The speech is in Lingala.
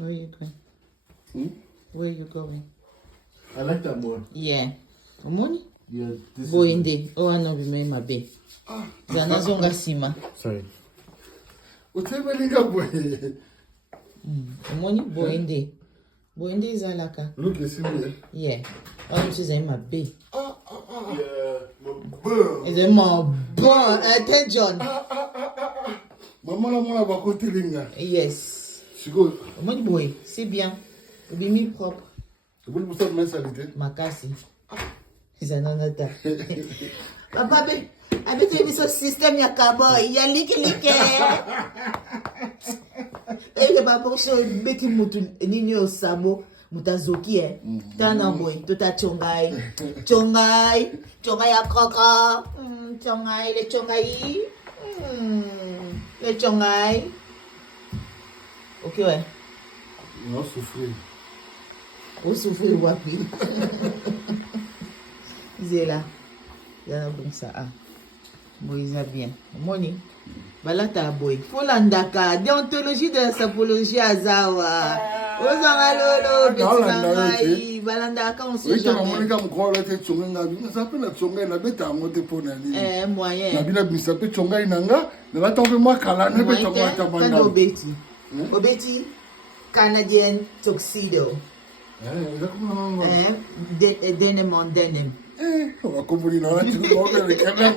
Where you going? Where you going? I like that more. Yeah. Omoni? Yeah, this Boende. Oh, no, be me mabe. Zana zonga sima. Sorry. Utemelinga boy. Omoni boende. Boende is alaka. Look, you see me. Yeah. Oh, this is mabe. Yeah, my Is it my boy? Attention. Maman, bakotelinga. Yes. She goes. Omoni boy, c'est bien. Obi mi propre. Tu veux pour mensualité? Makasi. Zananata. Papa be. Abete biso system ya cowboy. Ya liki. Eke papa sho beki mutu nini osabo. Mutazoki Tana boy. Tota chongai. Chongai ya kaka. Chongai. Le chongai. Le chongai. Ok ouais. Non, souffrir. Ou souffrir wapi. Zela. Yana bon ça. Boy, ça bien. Moni. Balata boy. Folandaka. Déontologie de la sapologie azawa. Ozanga lolo. Betinangai. Balandaka on sait jamais. Monica mkola te tsonga nga ça peut la tsonga na beta ngote pona ni. Moyen. Na bina bisa pe tsonga inanga na ba tombe moi kala ne be tsonga ta banda. Kando obeti. Obeti Canadian tuxedo. Denim on denim. On va comprendre là tu vois le canam.